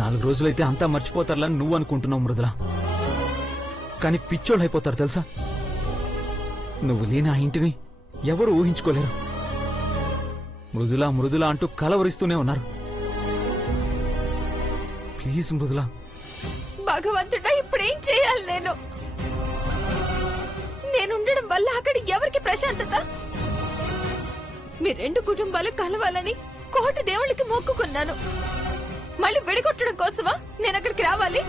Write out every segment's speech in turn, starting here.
4 రోజులైతే అంతా మర్చిపోతారని నువ్వు అనుకుంటున్నావు మృదుల. కానీ పిచ్చోళ్ళు అయిపోతారు తెలుసా. నువ్వు లేని ఆ ఇంటిని ఎవరు ఊహించుకోలేరు. మృదుల మృదుల అంటూ కలవరిస్తూనే ఉన్నారు. ప్లీజ్ మృదుల. భగవంతుడా, ఇప్పుడేం చేయాలి? నేనుండడం వల్ల అక్కడ ఎవరికి ప్రశాంతత? మీ 2 కుటుంబాలు కలవాలని కోటి దేవుళ్ళకి మొక్కుకున్నాను. మళ్ళీ విడగొట్టడం కోసమా నేను అక్కడికి రావాలి?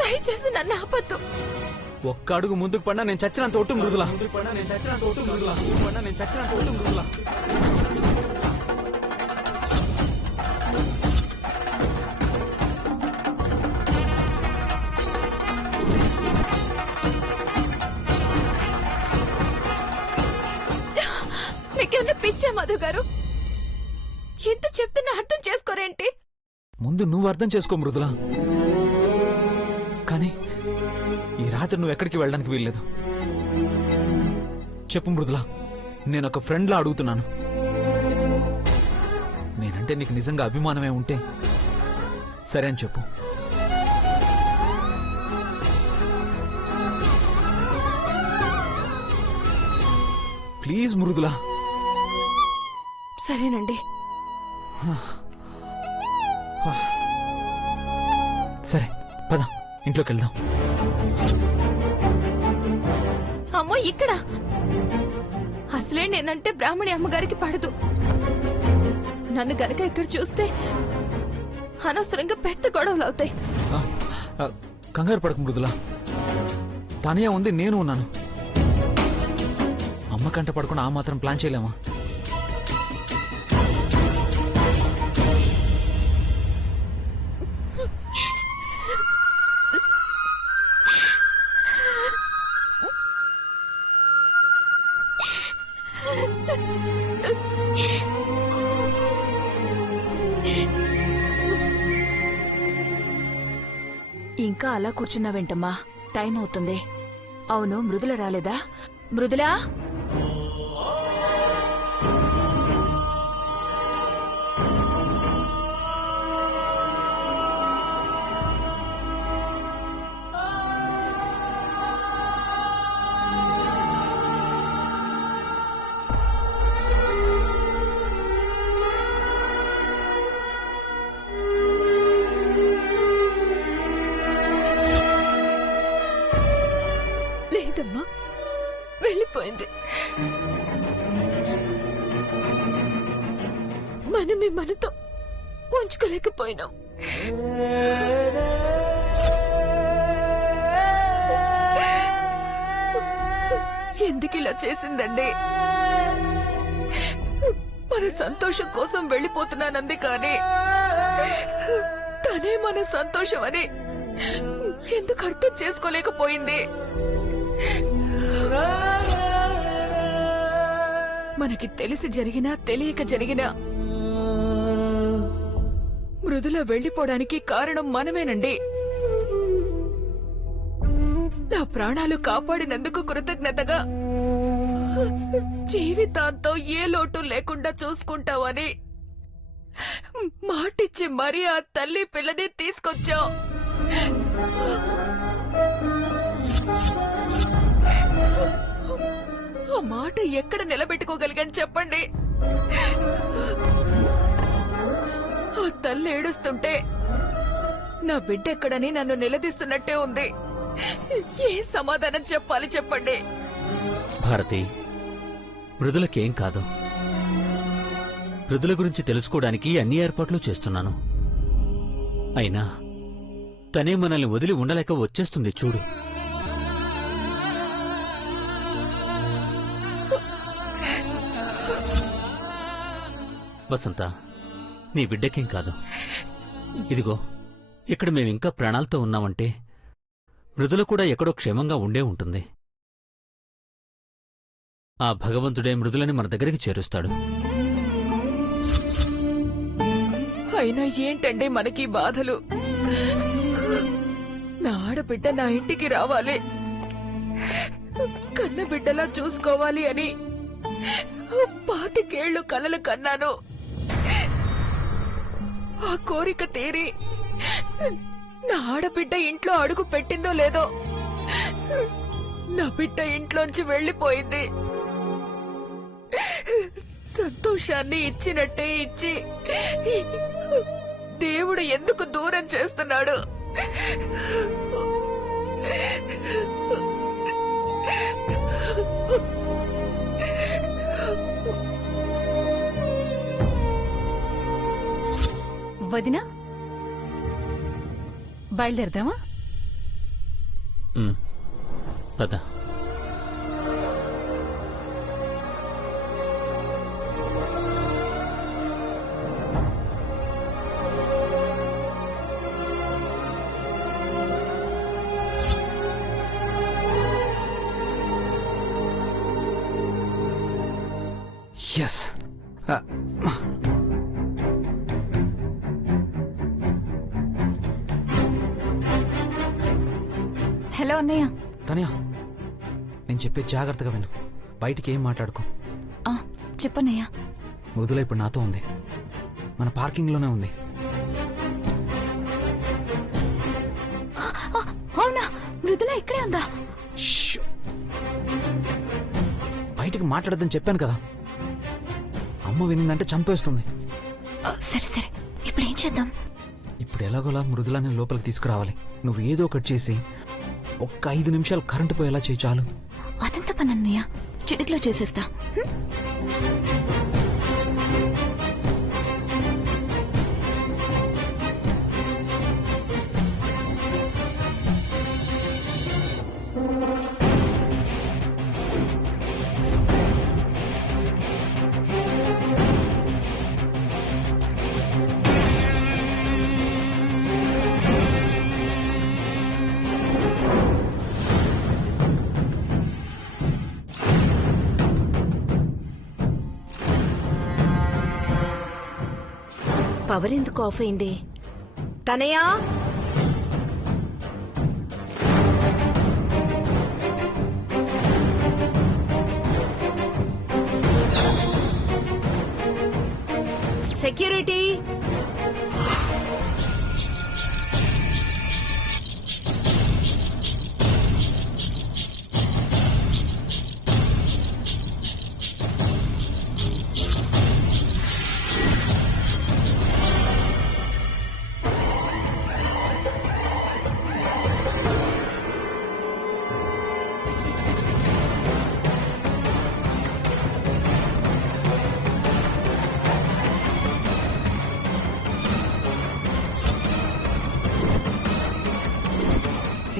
దయచేసి నన్ను ఆపద్దు. ఒక్క అడుగు ముందుకు పడినా నేను చచ్చినంత ఒట్టు మృదుల. మీకేమన్నా పిచ్చా మధు గారు? ఎంత చెప్తున్నా అర్థం చేసుకోరేంటి? ముందు నువ్వు అర్థం చేసుకో మృదుల. కానీ ఈ రాత్రి నువ్వు ఎక్కడికి వెళ్ళడానికి వీల్లేదు. చెప్పు మృదుల, నేను ఒక ఫ్రెండ్లా అడుగుతున్నాను. నేనంటే నీకు నిజంగా అభిమానమే ఉంటే సరే అని చెప్పు. ప్లీజ్ మృదుల. సరేనండి. సరే పద, ఇంట్లోకి వెళ్దాం. అమ్మో, ఇక్కడ అసలే నేనంటే బ్రాహ్మణి అమ్మగారికి పడదు. నన్ను గనక ఇక్కడ చూస్తే అనవసరంగా పెద్ద గొడవలు అవుతాయి. కంగారు పడకు మృదుల, తనే ఉంది, నేను ఉన్నాను. అమ్మ కంట పడకుండా ఆ మాత్రం ప్లాన్ చేయలేమా? ఇంకా అలా కూర్చున్నావేంటమ్మా? టైం అవుతుంది. అవును, మృదుల రాలేదా? మృదులా, లేదమ్మా, వెళ్ళిపోయింది. మనమే మనతో ఉంచుకోలేకపోయినాం. ఎందుకు ఇలా చేసిందండి? మన సంతోషం కోసం వెళ్ళిపోతున్నానంది, కానీ తనే మన సంతోషం అని ఎందుకు అర్థం చేసుకోలేకపోయింది? మనకి తెలిసి జరిగినా తెలియక జరిగినా మృదుల వెళ్లిపోవడానికి కారణం మనమేనండి. నా ప్రాణాలు కాపాడినందుకు కృతజ్ఞతగా జీవితాంతం ఏ లోటు లేకుండా చూసుకుంటావని మాటిచ్చి మరీ ఆ తల్లి పిల్లని తీసుకొచ్చాం. ఆ మాట ఎక్కడ నిలబెట్టుకోగలిగాను చెప్పండి? ఆ తల్లి ఏడుస్తుంటే నా బిడ్డ ఎక్కడని నన్ను నిలదీస్తున్నట్టే ఉంది. ఏ సమాధానం చెప్పాలి చెప్పండి? భారతి, మృదులకేం కాదు. మృదుల గురించి తెలుసుకోవడానికి అన్ని ఏర్పాట్లు చేస్తున్నాను. అయినా తనే మనల్ని వదిలి ఉండలేక వచ్చేస్తుంది చూడు. వసంత, నీ బిడ్డకేం కాదు. ఇదిగో, ఇక్కడ మేమింకా ప్రాణాలతో ఉన్నామంటే మృదుల కూడా ఎక్కడో క్షేమంగా ఉండే ఉంటుంది. ఆ భగవంతుడే మృదులని మన దగ్గరికి చేరుస్తాడు. అయినా ఏంటండి మనకి బాధలు? నా ఆడబిడ్డ నా ఇంటికి రావాలి, కన్న బిడ్డలా చూసుకోవాలి అని 25 ఏళ్లు కలలు కన్నాను. ఆ కోరిక తీరి నా ఆడబిడ్డ ఇంట్లో అడుగు పెట్టిందో లేదో నా బిడ్డ ఇంట్లోంచి వెళ్లిపోయింది. సంతోషాన్ని ఇచ్చినట్టే ఇచ్చి దేవుడు ఎందుకు దూరం చేస్తున్నాడు? వదినా, బయలుదేరదామా? పద. ఎస్. హలో అన్నయ్య. తనయా, నేను చెప్పే జాగ్రత్తగా విను. బయటికి ఏం మాట్లాడుకో. చెప్పన్నయ్యా. మృదుల ఇప్పుడు నాతో ఉంది, మన పార్కింగ్ లోనే ఉంది. అవునా? మృదుల ఇక్కడే ఉందా? షూ. బయటికి మాట్లాడద్దని చెప్పాను కదా. అమ్మ వినిందంటే చంపేస్తుంది. సరే సరే, ఇప్పుడు ఏం చేద్దాం? ఇప్పుడు ఎలాగోలా మృదులాని లోపలికి తీసుకురావాలి. నువ్వు ఏదో ఒకటి చేసి ఒక్క 5 నిమిషాలు కరెంటు పోయేలా చేయి చాలు. అదంత పని అన్నయ్య, చిటికలో చేసేస్తా. పవర్ ఎందుకు ఆఫ్ అయింది? తనయా, సెక్యూరిటీ,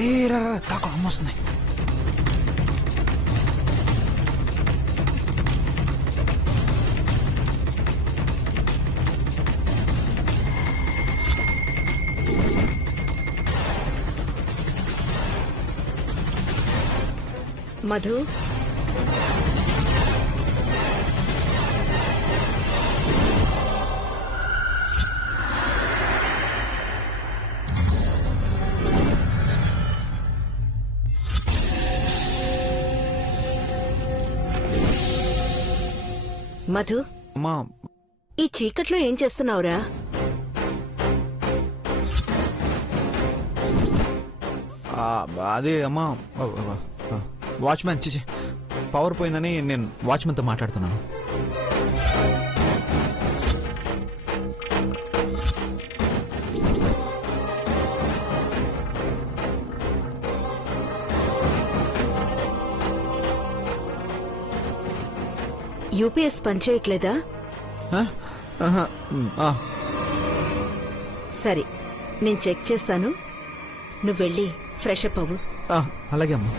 ఏ రా కాకు, అమ్మ వస్తుంది. మధు, మధు, అమ్మా, ఈ చీకట్లో ఏం చేస్తున్నావురా? అదే అమ్మా, వాచ్మ్యాన్ చిచి పవర్ పోయిందని నేను వాచ్మెన్తో మాట్లాడుతున్నాను. యూపీఎస్ పనిచేయట్లేదా? సరే, నేను చెక్ చేస్తాను. నువ్వు వెళ్ళి ఫ్రెష్ అప్ అవ్వు. అలాగే అమ్మా.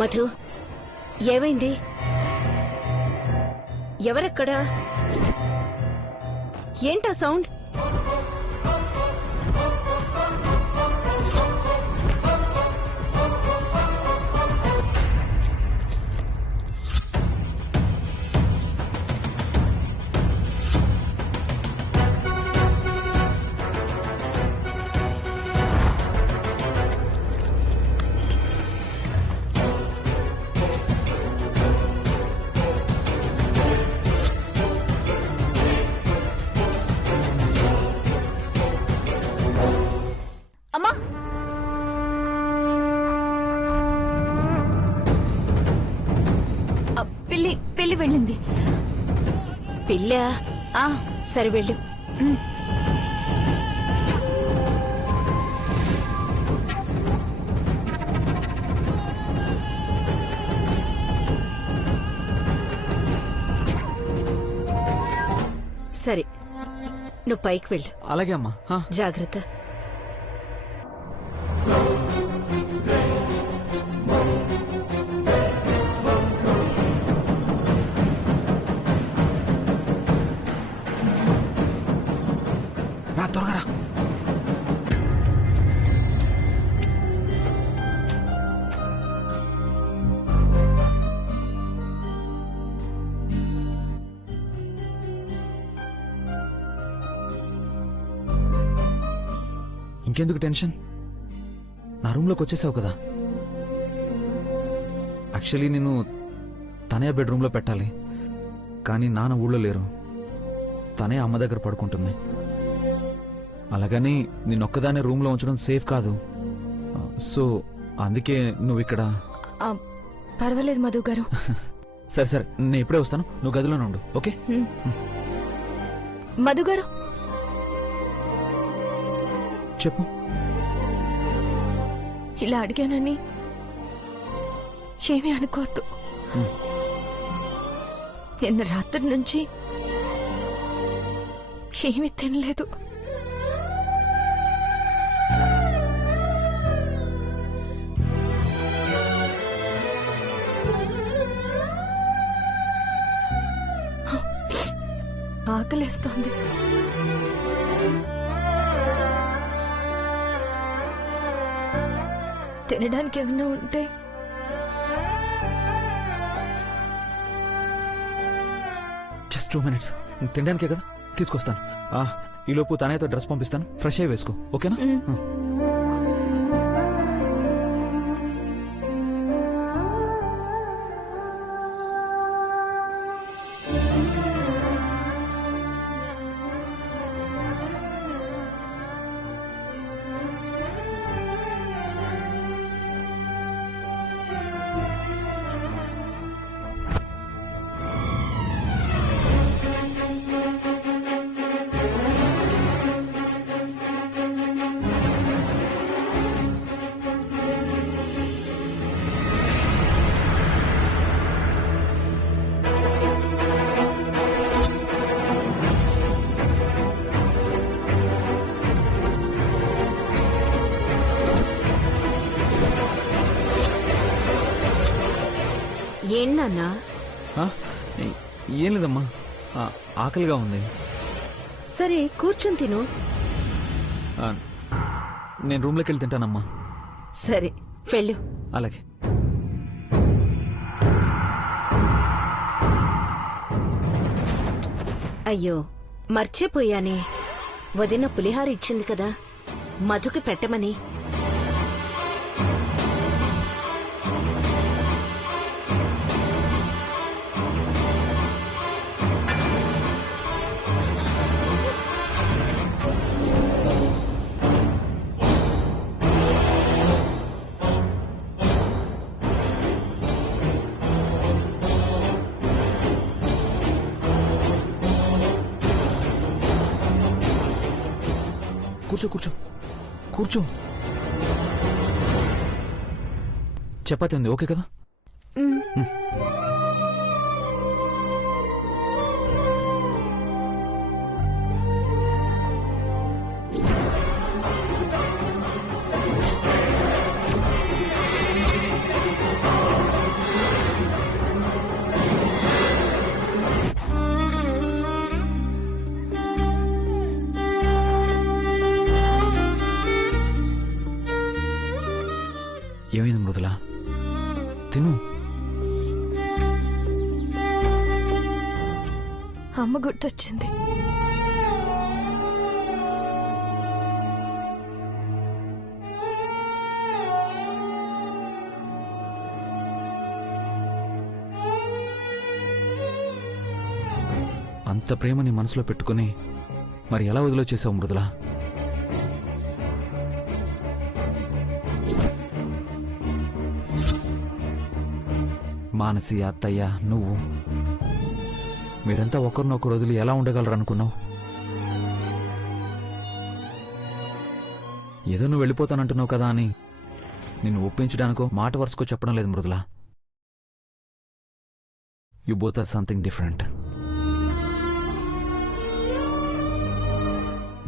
మధు, ఏమైంది? ఎవరక్కడా? ఏంటా సౌండ్? అమ్మా పిల్లి వెళ్ళింది. పిల్లా? ఆ సరే వెళ్ళు. సరే, నువ్వు పైకి వెళ్ళు. అలాగే అమ్మా. జాగ్రత్త. రా త్వరగా రా. ఇంకెందుకు టెన్షన్? నా రూమ్లోకి వచ్చేసావు కదా. యాక్చువల్లీ నేను తనే బెడ్రూమ్లో పెట్టాలి, కానీ నాన్న ఊళ్ళో లేరు. తనే అమ్మ దగ్గర పడుకుంటుంది. అలాగని నిన్నొక్కదాన్ని రూమ్లో ఉంచడం సేఫ్ కాదు. సో అందుకే నువ్వు ఇక్కడ. పర్వాలేదు మధు గారు. సరే సరే, నేను ఇప్పుడే వస్తాను, నువ్వు గదిలోనే ఉండు. ఓకే? మధు గారు, చెప్పు. ఇలా అడిగానని ఏమీ అనుకోవద్దు. నిన్న రాత్రి నుంచి ఏమీ తినలేదు. ఆకలేస్తోంది. తినడానికి ఏమన్నా ఉంటే. Just 2 minutes. తినడానికే కదా, తీసుకొస్తాను. ఈలోపు తనైతే డ్రెస్ పంపిస్తాను, ఫ్రెష్ అయ్యి వేసుకో. ఓకేనా? ఏంటన్నా? ఏం లేదమ్మా, ఆకలిగా ఉంది. సరే కూర్చొని తిను. నేను రూమ్లోకి వెళ్ళి తింటానమ్మా. సరే వెళ్ళు. అలాగే. అయ్యో మర్చిపోయానే, వదిన పులిహార ఇచ్చింది కదా, మధుకి పెట్టమని. కూర్చో కూర్చో కూర్చో. చపాతీ ఉంది, ఓకే కదా? అమ్మ గుర్తొచ్చింది. అంత ప్రేమ నీ మనసులో పెట్టుకుని మరి ఎలా వదిలేచేసావు మృదుల? మానసి, అత్తయ్య, నువ్వు మీరంతా ఒకరినొకరు వదిలి ఎలా ఉండగలరు అనుకున్నావు? ఏదో నువ్వు వెళ్ళిపోతానంటున్నావు కదా అని నిన్ను ఒప్పించడానికో మాట వరుసకో చెప్పడం లేదు Mrudula. You both are something different.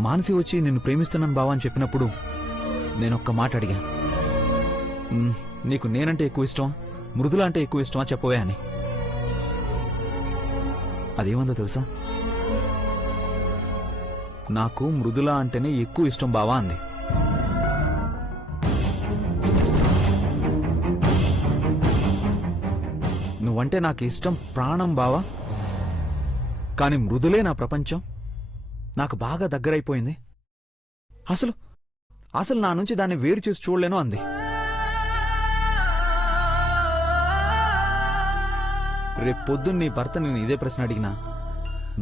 Manasi వచ్చి నిన్ను ప్రేమిస్తున్నాను బావా అని చెప్పినప్పుడు నేనొక్క మాట అడిగా, నీకు నేనంటే ఎక్కువ ఇష్టమా, మృదుల అంటే ఎక్కువ ఇష్టమా చెప్పవే అని. అదేమందో తెలుసా? నాకు మృదుల అంటేనే ఎక్కువ ఇష్టం బావా అంది. నువ్వంటే నాకు ఇష్టం ప్రాణం బావా, కానీ మృదులే నా ప్రపంచం, నాకు బాగా దగ్గరైపోయింది, అసలు అసలు నా నుంచి దాన్ని వేరు చేసి చూడలేను అంది. రేపు పొద్దున్న నీ భర్త నేను ఇదే ప్రశ్న అడిగినా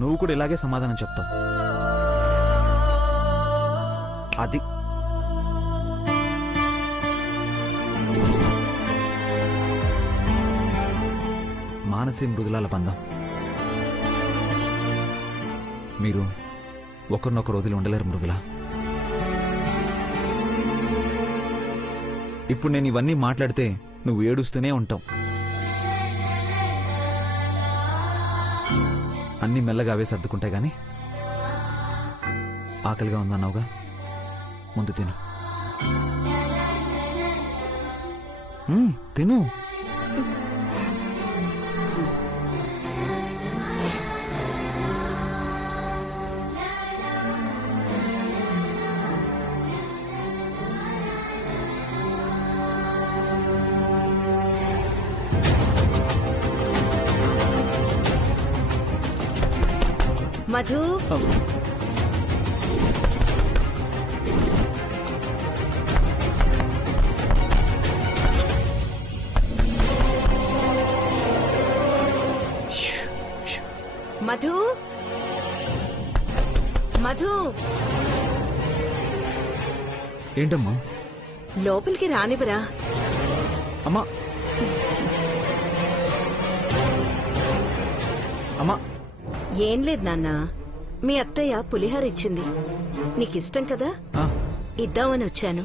నువ్వు కూడా ఇలాగే సమాధానం చెప్తావు. అది మానసి మృదులాల బంధం. మీరు ఒకరినొకరు వదిలి ఉండలేరు మృదుల. ఇప్పుడు నేను ఇవన్నీ మాట్లాడితే నువ్వు ఏడుస్తూనే ఉంటావు. అన్నీ మెల్లగా అవే సర్దుకుంటాయి గాని ఆకలిగా ఉందన్నావుగా, ముందు తిను. తిను. మధు, మధు, మధు, ఏంటమ్మా? లోపలికి రానివరా? అమ్మా, అమ్మా. ఏం లేదు నాన్న, మీ అత్తయ్య పులిహార ఇచ్చింది, నీకిష్టం కదా, ఆ, ఇద్దామని వచ్చాను.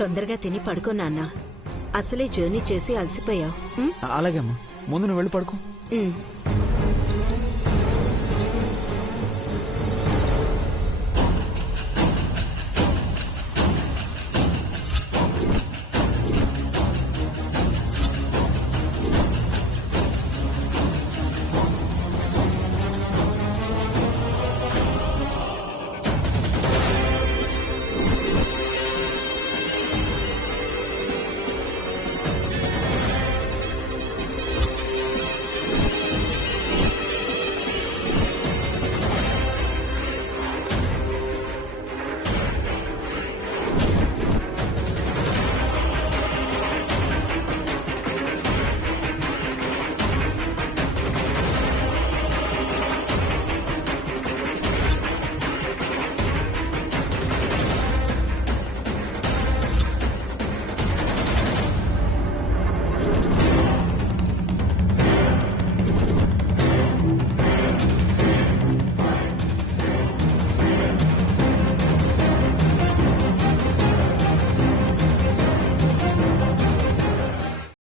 తొందరగా తిని పడుకో నాన్న, అసలే జర్నీ చేసి అలసిపోయావు. అలాగే అమ్మా, ముందు నువ్వు వెళ్ళి పడుకో.